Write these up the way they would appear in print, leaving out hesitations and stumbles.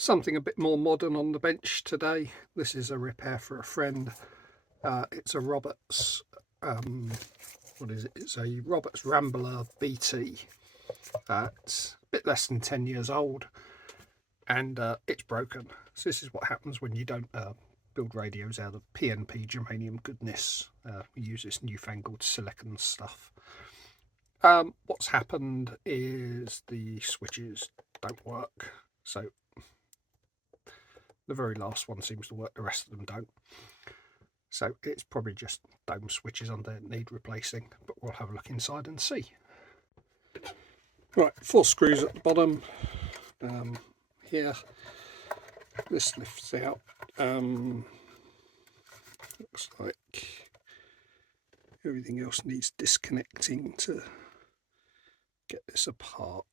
Something a bit more modern on the bench today. This is a repair for a friend. It's a Roberts, what is it? It's a Roberts Rambler BT. It's a bit less than 10 years old, and it's broken. So this is what happens when you don't build radios out of PNP germanium goodness. We use this newfangled silicon stuff. What's happened is the switches don't work. So the very last one seems to work, the rest of them don't. So it's probably just dome switches on there that need replacing, but we'll have a look inside and see. Right, 4 screws at the bottom. Here, this lifts out. Looks like everything else needs disconnecting to get this apart.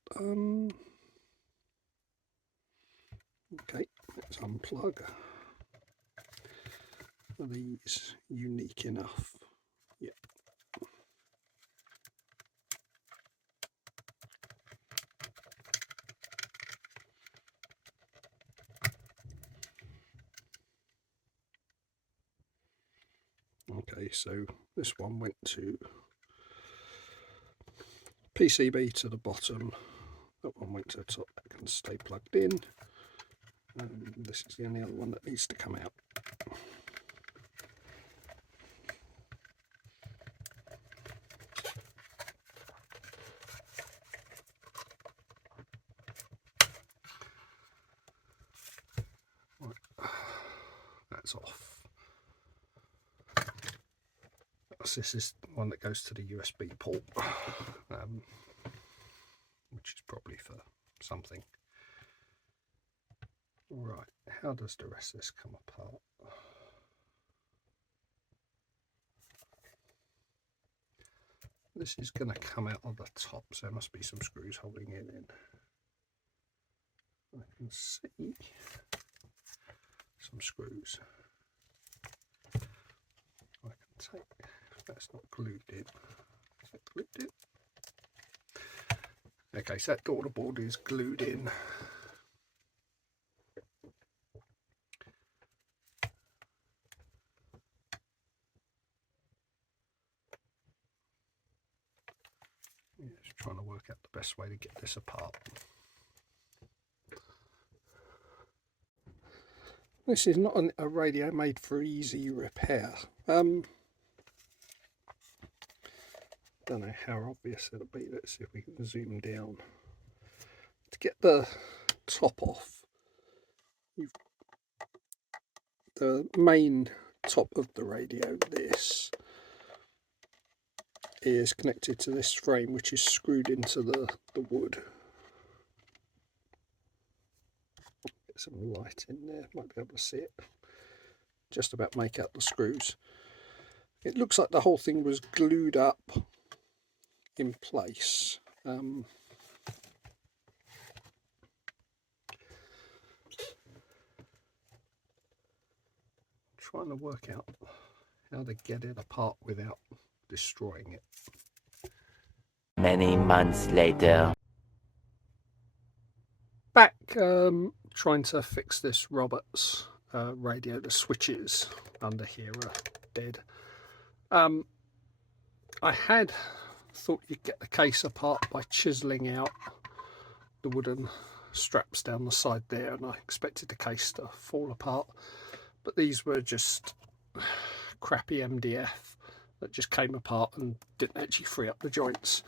Okay, let's unplug. Are these unique enough? Yeah. Okay, so this one went to PCB to the bottom, that one went to the top, that can stay plugged in, and this is the only other one that needs to come out. Right. That's off. This is one that goes to the USB port, which is probably for something. Right, how does the rest of this come apart? This is going to come out of the top, so there must be some screws holding it in. I can see some screws. I can take, that's not glued in. Is it glued in? Okay, so that daughter board is glued in. Yeah, just trying to work out the best way to get this apart. This is not a radio made for easy repair. Don't know how obvious it'll be. Let's see if we can zoom down. To get the top off, the main top of the radio, this is connected to this frame, which is screwed into the wood. Get some light in there, might be able to see it. Just about make out the screws. It looks like the whole thing was glued up in place. Trying to work out how to get it apart without destroying it. Many months later. Back trying to fix this Roberts radio. The switches under here are dead. I had thought you'd get the case apart by chiseling out the wooden straps down the side there, and I expected the case to fall apart, but these were just crappy MDF that just came apart and didn't actually free up the joints.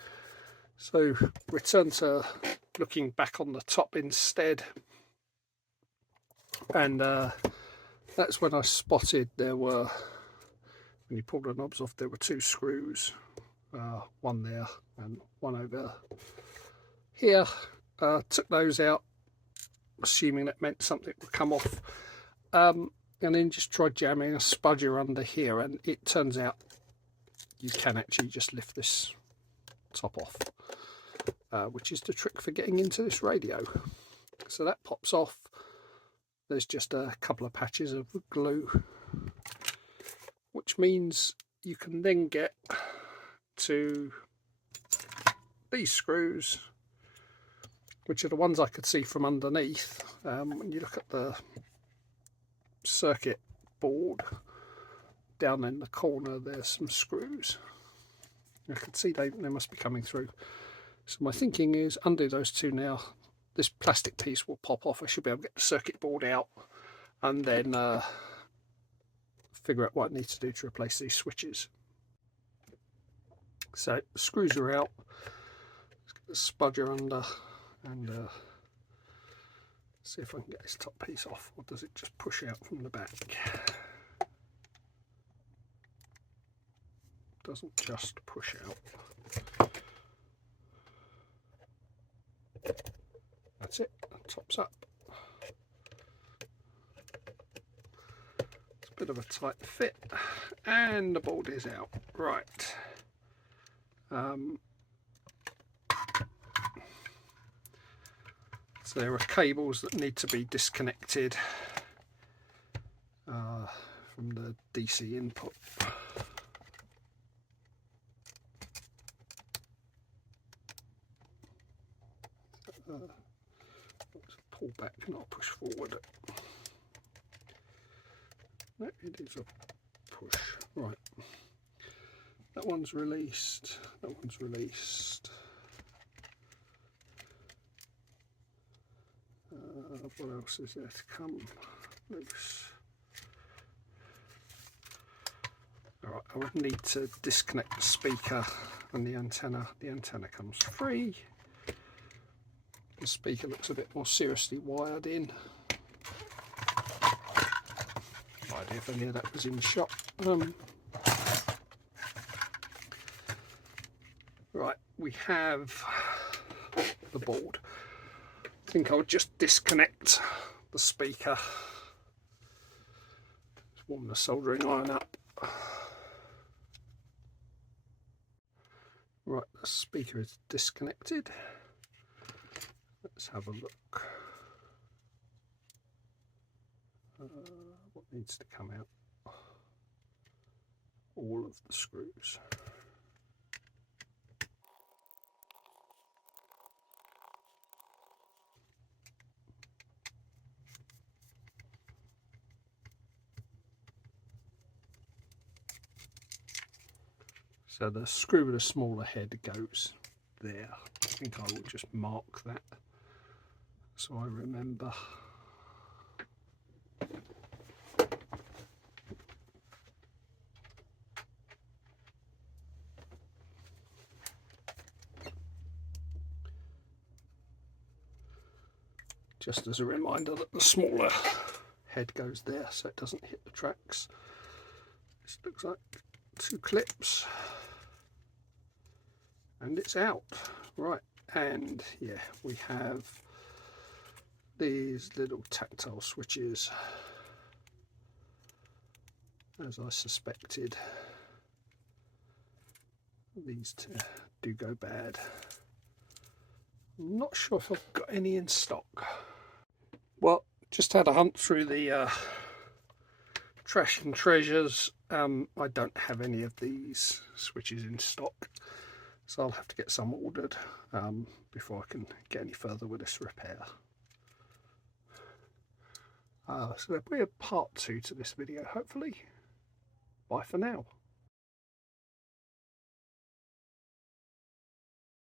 So return to looking back on the top instead, and that's when I spotted there were, when you pull the knobs off, there were 2 screws, one there and one over here. Took those out, assuming that meant something would come off, and then just tried jamming a spudger under here, and it turns out you can actually just lift this top off, which is the trick for getting into this radio. So that pops off. There's just a couple of patches of glue, which means you can then get to these screws, which are the ones I could see from underneath. When you look at the circuit board down in the corner, there's some screws. I can see they must be coming through. So my thinking is undo those two now. This plastic piece will pop off. I should be able to get the circuit board out and then figure out what I need to do to replace these switches. So the screws are out. Let's get the spudger under and see if I can get this top piece off, or does it just push out from the back? Doesn't just push out. That's it, that top's up. It's a bit of a tight fit, and the board is out. Right. So there are cables that need to be disconnected from the DC input. Pull back, not push forward. No, it is a push. Right. That one's released. That one's released. What else is there to come loose? Alright, I would need to disconnect the speaker and the antenna. The antenna comes free. The speaker looks a bit more seriously wired in. No idea if any of that was in shot. Right, we have the board. I think I'll just disconnect the speaker. Just warm the soldering iron up. Right, the speaker is disconnected. Let's have a look. What needs to come out? All of the screws. So the screw with a smaller head goes there. I think I will just mark that so I remember. Just as a reminder that the smaller head goes there so it doesn't hit the tracks. This looks like 2 clips. And it's out. Right, and yeah, we have these little tactile switches, as I suspected. These two do go bad. I'm not sure if I've got any in stock. Well, just had a hunt through the trash and treasures. I don't have any of these switches in stock. So I'll have to get some ordered before I can get any further with this repair. So there'll be a part 2 to this video, hopefully. Bye for now.